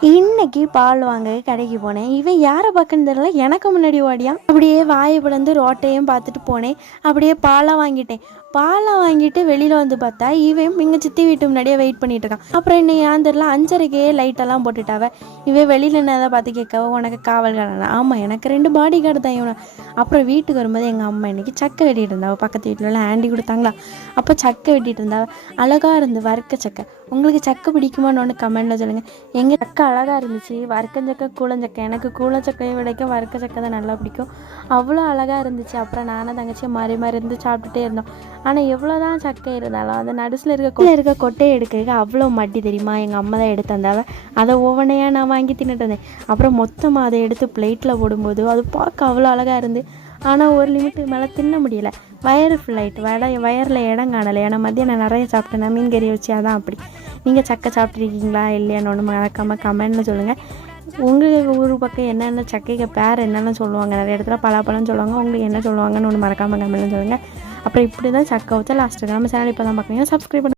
இன்னைக்கு பால் வாங்க கடைக்கு போனேன். இவன் யாரை பார்க்கன்னு தெரியல. எனக்கு முன்னாடி ஓடியான் அப்படியே வாயை பிளந்து ரோட்டையும் பார்த்துட்டு போனேன். அப்படியே பாலை வாங்கிட்டேன். பாலை வாங்கிட்டு வெளியில் வந்து பார்த்தா இவன் எங்கள் சித்தி வீட்டு முன்னாடியே வெயிட் பண்ணிட்டு இருக்கான். அப்புறம் இன்னைக்கு ஏன் தெரில அஞ்சரைக்கே லைட்டெல்லாம் போட்டுட்டாவ. இவன் வெளியில் என்னதை பார்த்து கேட்கவ உனக்கு காவல் காரணம் ஆமாம் எனக்கு ரெண்டு பாடி கார்டு தான் இவனை. அப்புறம் வீட்டுக்கு வரும்போது எங்கள் அம்மா இன்னைக்கு சக்கை வெட்டிகிட்டு இருந்தாவ பக்கத்து வீட்டிலலாம் ஆண்டி கொடுத்தாங்களா? அப்போ சக்கை வெட்டிகிட்டு இருந்தாவ. அழகாக இருந்து வறுக்க சக்கை. உங்களுக்கு சக்கை பிடிக்குமான்னு ஒன்று கமெண்ட்டில் சொல்லுங்கள் எங்கள் சக்கை அழகாக இருந்துச்சு. வறுக்கஞ்சக்கை கூழஞ்சக்கை எனக்கு கூழச்சக்கையை விடைக்கும் வறுக்க சக்கை தான் நல்லா பிடிக்கும். அவ்வளோ அழகாக இருந்துச்சு. அப்புறம் நானும் தங்கச்சியும் மாறி மாறி இருந்து சாப்பிட்டுட்டே இருந்தோம். ஆனால் எவ்வளோ தான் சக்கை இருந்தாலும் அந்த நடுசில் இருக்க கொட்டை இருக்க கொட்டையை எடுக்க அவ்வளோ மட்டி தெரியுமா? எங்கள் அம்மா தான் எடுத்து தந்தாவ. அதை ஒவ்வொன்றையாக நான் வாங்கி தின்னுட்டு இருந்தேன் அப்புறம் மொத்தமாக அதை எடுத்து பிளேட்டில் போடும்போது அது பார்க்க அவ்வளோ அழகாக இருந்து. ஆனால் ஒரு லிமிட்டுக்கு மேலே தின்ன முடியலை. வயறு ஃபுல்லாயிட்டு வட வயரில் இடம் காணலை. ஏன்னா மதியம் நிறைய சாப்பிட்டேன் மீன் கறி வச்சு அதான் அப்படி. நீங்கள் சக்கை சாப்பிட்ருக்கீங்களா இல்லையான்னு ஒன்று மறக்காமல் கமெண்ட்னு சொல்லுங்கள் உங்கள் ஊர் பக்கம் என்னென்ன சக்கைக்கு பேர் என்னென்ன சொல்லுவாங்க. நிறைய இடத்துல பலாப்பழம் சொல்லுவாங்க. உங்களுக்கு என்ன சொல்லுவாங்கன்னு ஒன்று மறக்காமல் கமெண்ட்னு சொல்லுங்கள் அப்புறம் இப்படி தான் சக்கை வச்சா லாஸ்ட்டு நம்ம சேனல் இப்போ தான் பார்க்குறீங்க சப்ஸ்கிரைப் பண்ணி